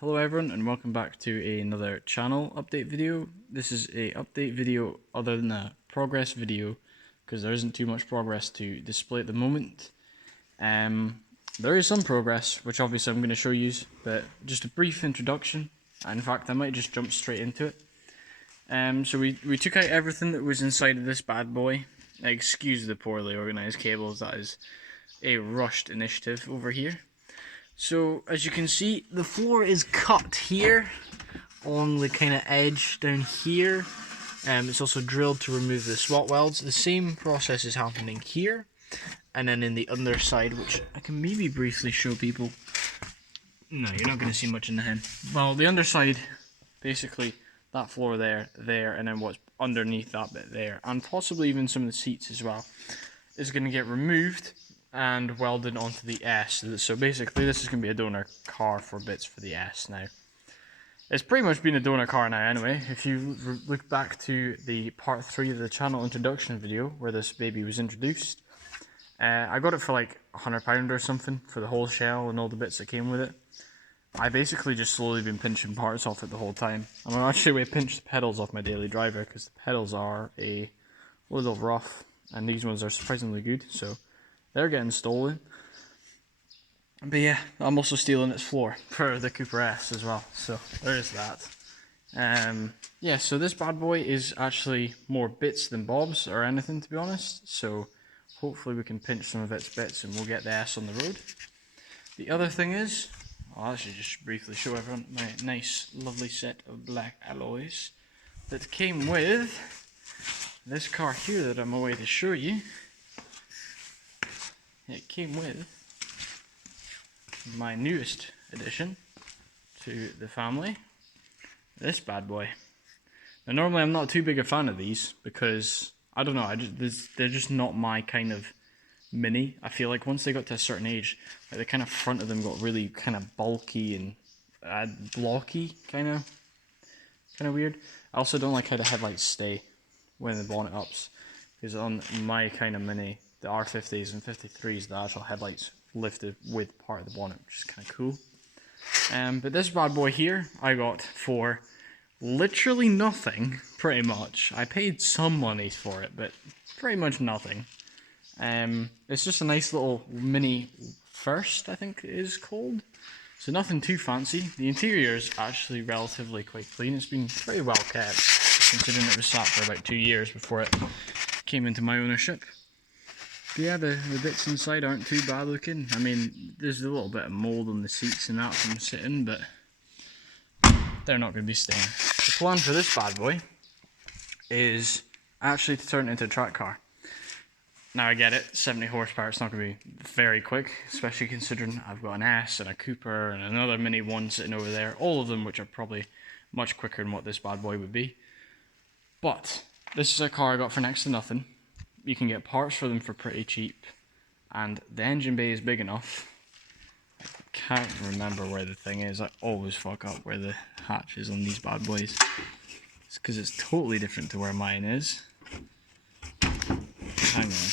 Hello everyone and welcome back to another channel update video. This is a update video other than a progress video because there isn't too much progress to display at the moment. There is some progress which obviously I'm going to show you, but just a brief introduction. In fact I might just jump straight into it. So we took out everything that was inside of this bad boy. Excuse the poorly organised cables, that is a rushed initiative over here. So, as you can see, the floor is cut here, along the kind of edge down here. It's also drilled to remove the swat welds. The same process is happening here, and then in the underside, which I can maybe briefly show people. No, you're not going to see much in the hen. Well, the underside, basically, that floor there, and then what's underneath that bit there, and possibly even some of the seats as well, is going to get removed and welded onto the S. So basically this is going to be a donor car for bits for the S now. It's pretty much been a donor car now anyway. If you look back to the part 3 of the channel introduction video where this baby was introduced, I got it for like £100 or something for the whole shell and all the bits that came with it. I basically just slowly been pinching parts off it the whole time. I'm actually going to pinch the pedals off my daily driver because the pedals are a little rough and these ones are surprisingly good, so they're getting stolen. But yeah, I'm also stealing its floor for the Cooper S as well, so there is that. Yeah, so this bad boy is actually more bits than bobs or anything, to be honest, so hopefully we can pinch some of its bits and we'll get the S on the road. The other thing is, I'll actually just briefly show everyone my nice lovely set of black alloys that came with this car here that I'm away to show you. It came with my newest addition to the family, this bad boy. Now normally I'm not too big a fan of these because, I don't know, they're just not my kind of Mini. I feel like once they got to a certain age, like the kind of front of them got really kind of bulky and blocky, kind of weird. I also don't like how the headlights stay when the bonnet ups, because on my kind of Mini, the R50s and 53s, the actual headlights lifted with part of the bonnet, which is kind of cool. But this bad boy here, I got for literally nothing, pretty much. I paid some money for it, but pretty much nothing. It's just a nice little Mini First, I think it is called. So nothing too fancy. The interior is actually relatively quite clean. It's been pretty well kept, considering it was sat for about 2 years before it came into my ownership. But yeah, the bits inside aren't too bad looking. I mean, there's a little bit of mould on the seats and that from sitting, but they're not going to be staying. The plan for this bad boy is actually to turn it into a track car. Now I get it, 70 horsepower, it's not going to be very quick, especially considering I've got an S and a Cooper and another Mini one sitting over there, all of them which are probably much quicker than what this bad boy would be. But this is a car I got for next to nothing. You can get parts for them for pretty cheap, and the engine bay is big enough. I can't remember where the thing is. I always fuck up where the hatch is on these bad boys. It's because it's totally different to where mine is. Hang on.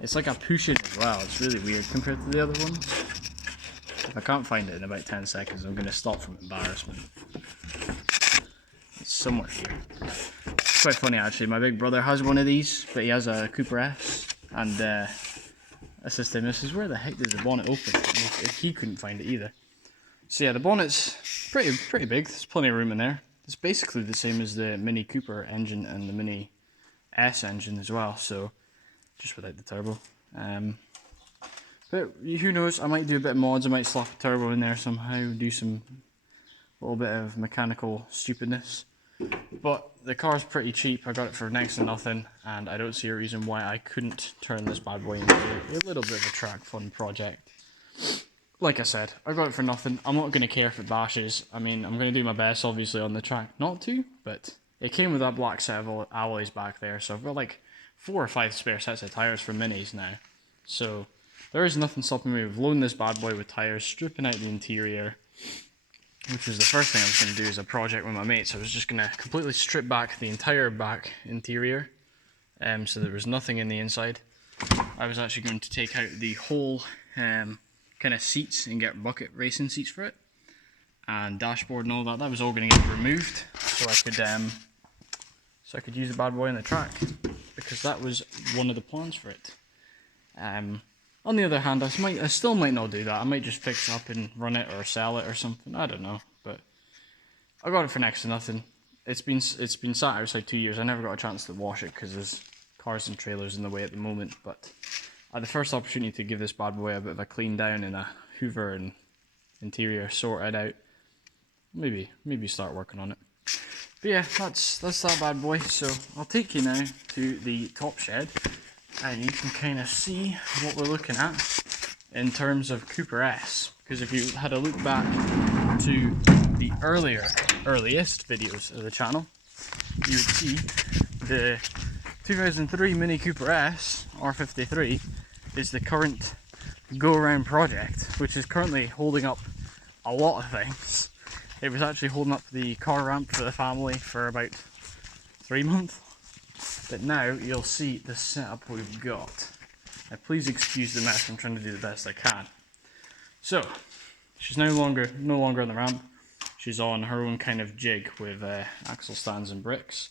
It's like a push-in as well. It's really weird compared to the other ones. If I can't find it in about 10 seconds, I'm going to stop from embarrassment. It's somewhere here. It's quite funny actually, my big brother has one of these, but he has a Cooper S, and I says to him, "This where the heck does the bonnet open?" And he couldn't find it either. So yeah, the bonnet's pretty big, there's plenty of room in there. It's basically the same as the Mini Cooper engine and the Mini S engine as well, so just without the turbo. But who knows, I might do a bit of mods, I might slap a turbo in there somehow, do some little bit of mechanical stupidness. But the car's pretty cheap, I got it for next to nothing, and I don't see a reason why I couldn't turn this bad boy into a little bit of a track fun project. Like I said, I got it for nothing. I'm not going to care if it bashes. I mean, I'm going to do my best obviously on the track not to, but it came with that black set of alloys back there, so I've got like 4 or 5 spare sets of tyres for Minis now. So there is nothing stopping me with loading this bad boy with tyres, stripping out the interior, which was the first thing I was going to do as a project with my mates. I was just going to completely strip back the entire back interior, so there was nothing in the inside. I was actually going to take out the whole kind of seats and get bucket racing seats for it. and dashboard and all that, that was all going to get removed so I could use the bad boy on the track, because that was one of the plans for it. On the other hand, I still might not do that. I might just fix it up and run it or sell it or something. I don't know, but I got it for next to nothing. It's been sat outside 2 years. I never got a chance to wash it because there's cars and trailers in the way at the moment. But I had the first opportunity to give this bad boy a bit of a clean down and a hoover and interior sorted out. Maybe start working on it. But yeah, that's that bad boy. So I'll take you now to the top shed, and you can kind of see what we're looking at in terms of Cooper S. Because if you had a look back to the earliest videos of the channel, you would see the 2003 Mini Cooper S R53 is the current go-around project, which is currently holding up a lot of things. It was actually holding up the car ramp for the family for about 3 months. But now you'll see the setup we've got. Now please excuse the mess, I'm trying to do the best I can. So, she's no longer on the ramp. She's on her own kind of jig with axle stands and bricks.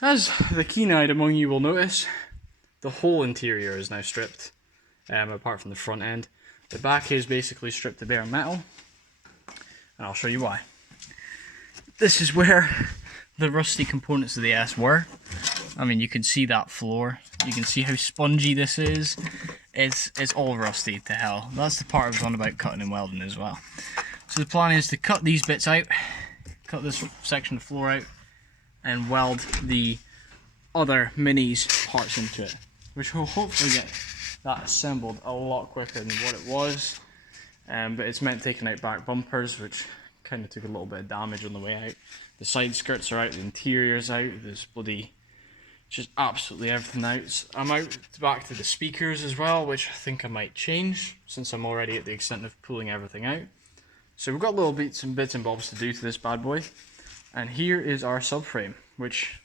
As the keen-eyed among you will notice, the whole interior is now stripped, apart from the front end. The back is basically stripped to bare metal, and I'll show you why. This is where the rusty components of the S were. I mean, you can see that floor. You can see how spongy this is. It's all rusty to hell. That's the part I was on about cutting and welding as well. So the plan is to cut these bits out, cut this section of floor out, and weld the other Mini's parts into it, which will hopefully get that assembled a lot quicker than what it was. But it's meant taking out back bumpers, which kind of took a little bit of damage on the way out. The side skirts are out, the interior's out, there's bloody just absolutely everything out. I'm out back to the speakers as well, which I think I might change since I'm already at the extent of pulling everything out. So we've got little bits and bobs to do to this bad boy. And here is our subframe, which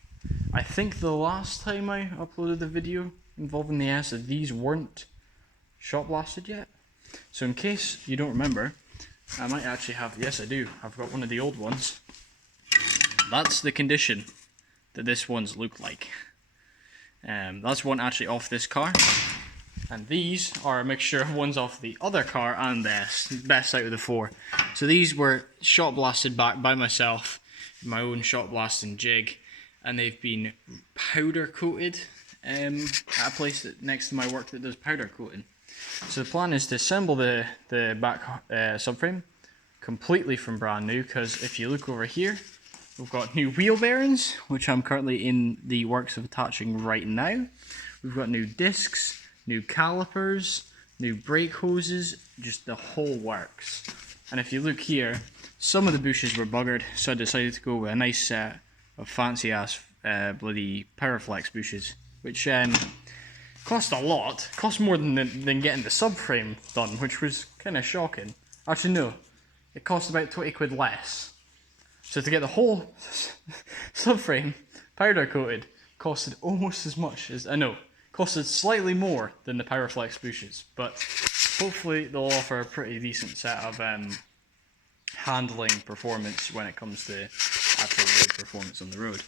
I think the last time I uploaded the video involving the S, these weren't shot blasted yet. So in case you don't remember, I might actually have, yes I do, I've got one of the old ones. That's the condition that this one's look like. That's one actually off this car. And these are a mixture of ones off the other car and this, best out of the four. So these were shot blasted back by myself, in my own shot blasting jig, and they've been powder coated at a place next to my work that does powder coating. So the plan is to assemble the back subframe completely from brand new, because if you look over here, we've got new wheel bearings, which I'm currently in the works of attaching right now. We've got new discs, new calipers, new brake hoses, just the whole works. And if you look here, some of the bushes were buggered, so I decided to go with a nice set of fancy ass bloody Powerflex bushes, which cost a lot, cost more than getting the subframe done, which was kind of shocking. Actually no, it cost about 20 quid less. So to get the whole subframe powder coated costed almost as much as, costed slightly more than the Powerflex bushes, but hopefully they'll offer a pretty decent set of handling performance when it comes to actual road performance on the road.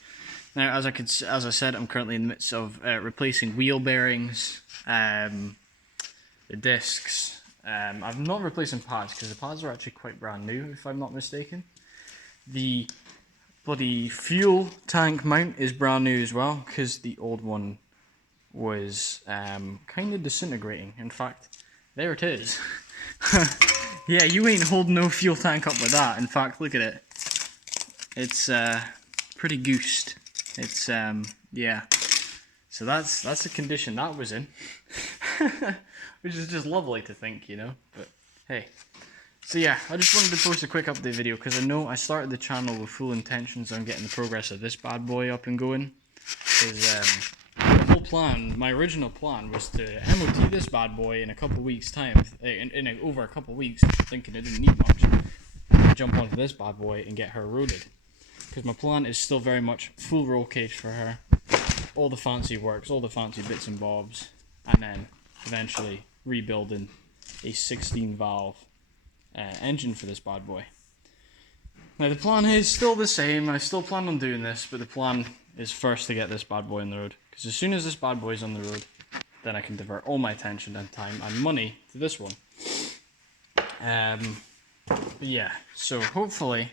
Now, as I said, I'm currently in the midst of replacing wheel bearings, the discs. I'm not replacing pads because the pads are actually quite brand new, if I'm not mistaken. The bloody fuel tank mount is brand new as well, because the old one was kind of disintegrating. In fact, there it is. Yeah, you ain't holding no fuel tank up with that. In fact, look at it. It's pretty goosed. It's yeah. So that's the condition that was in, which is just lovely to think, you know. But hey. So yeah, I just wanted to post a quick update video because I know I started the channel with full intentions on getting the progress of this bad boy up and going. Because the whole plan, my original plan, was to MOT this bad boy in a couple weeks' time, over a couple weeks, thinking it didn't need much. Jump onto this bad boy and get her roaded. Because my plan is still very much full roll cage for her, all the fancy works, all the fancy bits and bobs, and then eventually rebuilding a 16 valve engine for this bad boy. Now the plan is still the same, I still plan on doing this, but the plan is first to get this bad boy on the road. Because as soon as this bad boy is on the road, then I can divert all my attention and time and money to this one. But yeah, so hopefully,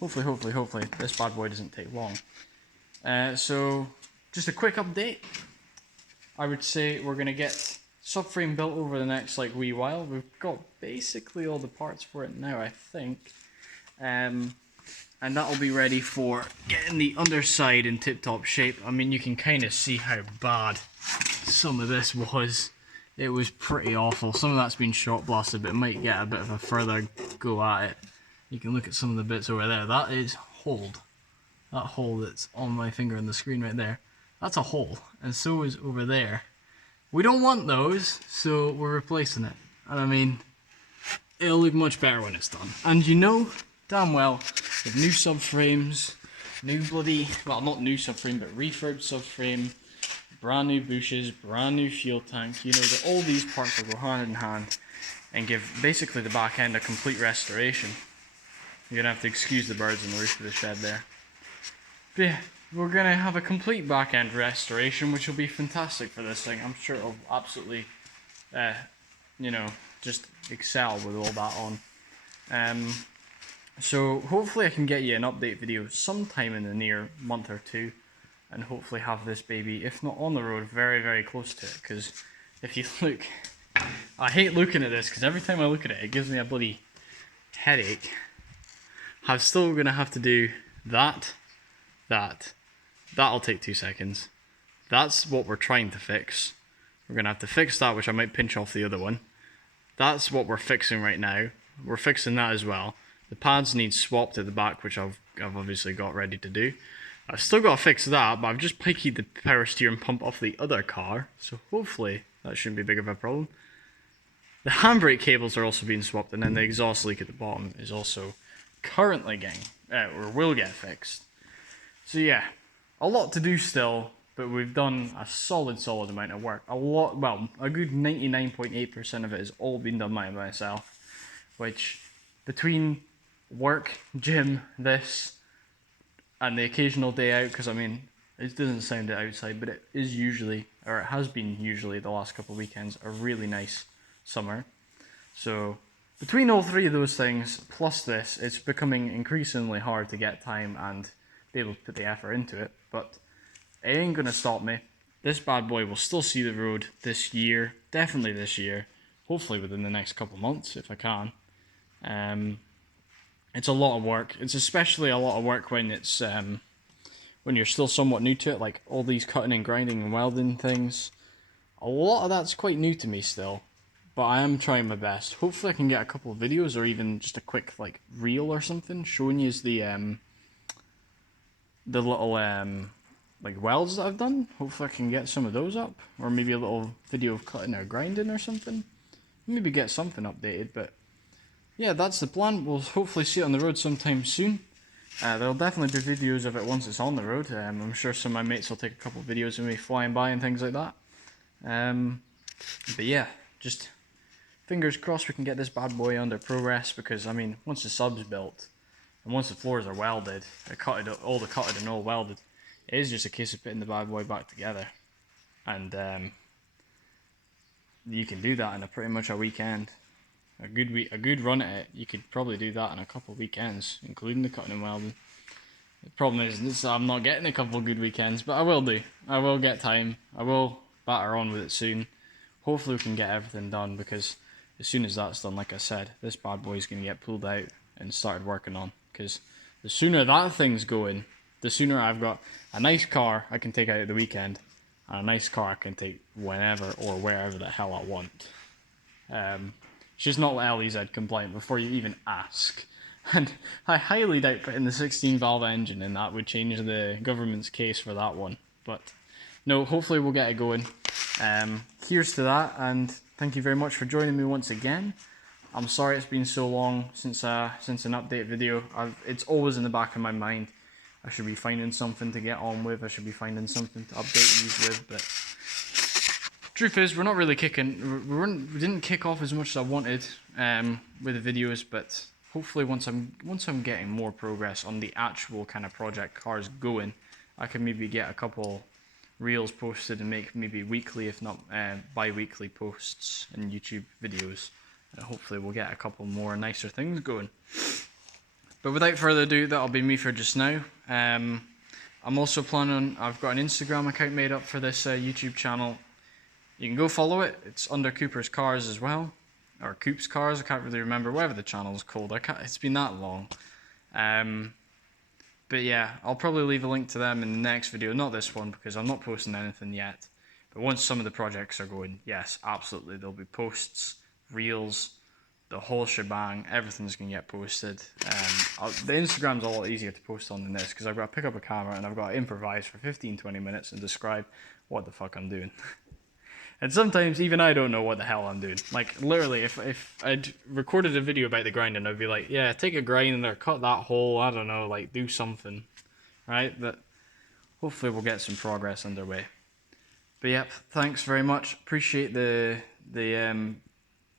this bad boy doesn't take long. So, just a quick update. I would say we're going to get subframe built over the next wee while. We've got basically all the parts for it now, I think. And that'll be ready for getting the underside in tip-top shape. I mean, you can kind of see how bad some of this was. It was pretty awful. Some of that's been shot blasted, but it might get a bit of a further go at it. You can look at some of the bits over there. That is holed. That hole that's on my finger on the screen right there. That's a hole. And so is over there. We don't want those, so we're replacing it. And I mean, it'll look much better when it's done. And you know damn well, with new subframes, new bloody, well, not new subframe, but refurb subframe, brand new bushes, brand new fuel tank, you know that all these parts will go hand in hand and give basically the back end a complete restoration. You're gonna have to excuse the birds on the roof of the shed there. But yeah, we're gonna have a complete back end restoration, which will be fantastic for this thing. I'm sure it'll absolutely, you know, just excel with all that on. So hopefully I can get you an update video sometime in the near month or two, and hopefully have this baby, if not on the road, very, very close to it. Because if you look, I hate looking at this because every time I look at it, it gives me a bloody headache. I'm still gonna have to do that. That'll take 2 seconds. That's what we're trying to fix. We're gonna have to fix that, which I might pinch off the other one. That's what we're fixing right now. We're fixing that as well. The pads need swapped at the back, which I've obviously got ready to do. I've still got to fix that, but I've just pikeyed the power steer and pump off the other car, so hopefully that shouldn't be big of a problem. The handbrake cables are also being swapped, and then the exhaust leak at the bottom is also currently getting, or will get fixed. So yeah, a lot to do still, but we've done a solid amount of work. A good 99.8% of it has all been done by myself, which between work, gym, this, and the occasional day out, because I mean, it doesn't sound it outside, but it is usually, or it has been usually the last couple of weekends, a really nice summer. So between all three of those things, plus this, it's becoming increasingly hard to get time and be able to put the effort into it, but it ain't gonna stop me. This bad boy will still see the road this year, definitely this year, hopefully within the next couple of months if I can. It's a lot of work. It's especially a lot of work when it's when you're still somewhat new to it, like all these cutting and grinding and welding things. A lot of that's quite new to me still, but I am trying my best. Hopefully I can get a couple of videos or even just a quick reel or something showing you the little welds that I've done. Hopefully I can get some of those up, or maybe a little video of cutting or grinding or something. Maybe get something updated, but yeah, that's the plan. We'll hopefully see it on the road sometime soon. There'll definitely be videos of it once it's on the road. I'm sure some of my mates will take a couple of videos of me flying by and things like that. But yeah, just fingers crossed we can get this bad boy under progress, because I mean, once the sub's built and once the floors are welded, all the cutted and all welded, it is just a case of putting the bad boy back together. And you can do that in pretty much a weekend. A good run at it, you could probably do that in a couple of weekends, including the cutting and welding. The problem is I'm not getting a couple of good weekends, but I will do. I will get time. I will batter on with it soon. Hopefully we can get everything done, because as soon as that's done, like I said, this bad boy is going to get pulled out and started working on. Because the sooner that thing's going, the sooner I've got a nice car I can take out at the weekend, and a nice car I can take whenever or wherever the hell I want. It's just not LEZ compliant before you even ask. And I highly doubt putting the 16 valve engine in that would change the government's case for that one. But no, hopefully we'll get it going. Here's to that, and thank you very much for joining me once again. I'm sorry it's been so long since an update video. It's always in the back of my mind. I should be finding something to get on with. I should be finding something to update these with, but truth is, we're not really kicking. We didn't kick off as much as I wanted with the videos, but hopefully once I'm getting more progress on the actual kind of project cars going, I can maybe get a couple reels posted and make maybe weekly, if not bi-weekly posts and YouTube videos. Hopefully we'll get a couple more nicer things going. But without further ado, that'll be me for just now. I'm also planning on, I've got an Instagram account made up for this YouTube channel. You can go follow it. It's under Cooper's Cars as well. Or Coop's Cars, I can't really remember, whatever the channel's called. It's been that long. But yeah, I'll probably leave a link to them in the next video. Not this one, because I'm not posting anything yet. But once some of the projects are going, yes, absolutely, there'll be posts, reels, the whole shebang. Everything's going to get posted. The Instagram's a lot easier to post on than this, because I've got to pick up a camera and I've got to improvise for 15-20 minutes and describe what the fuck I'm doing. And sometimes even I don't know what the hell I'm doing. Like, literally, if I'd recorded a video about the grinding, I'd be like, yeah, take a grinder, cut that hole, I don't know, like, do something. Right? But hopefully we'll get some progress underway. But yep, thanks very much. Appreciate the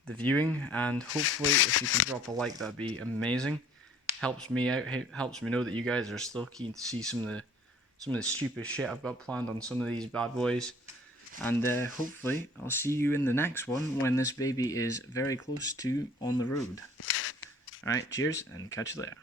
viewing, and hopefully if you can drop a like, that'd be amazing. Helps me out, helps me know that you guys are still keen to see some of the stupid shit I've got planned on some of these bad boys. And hopefully I'll see you in the next one when this baby is very close to on the road. Alright, cheers and catch you later.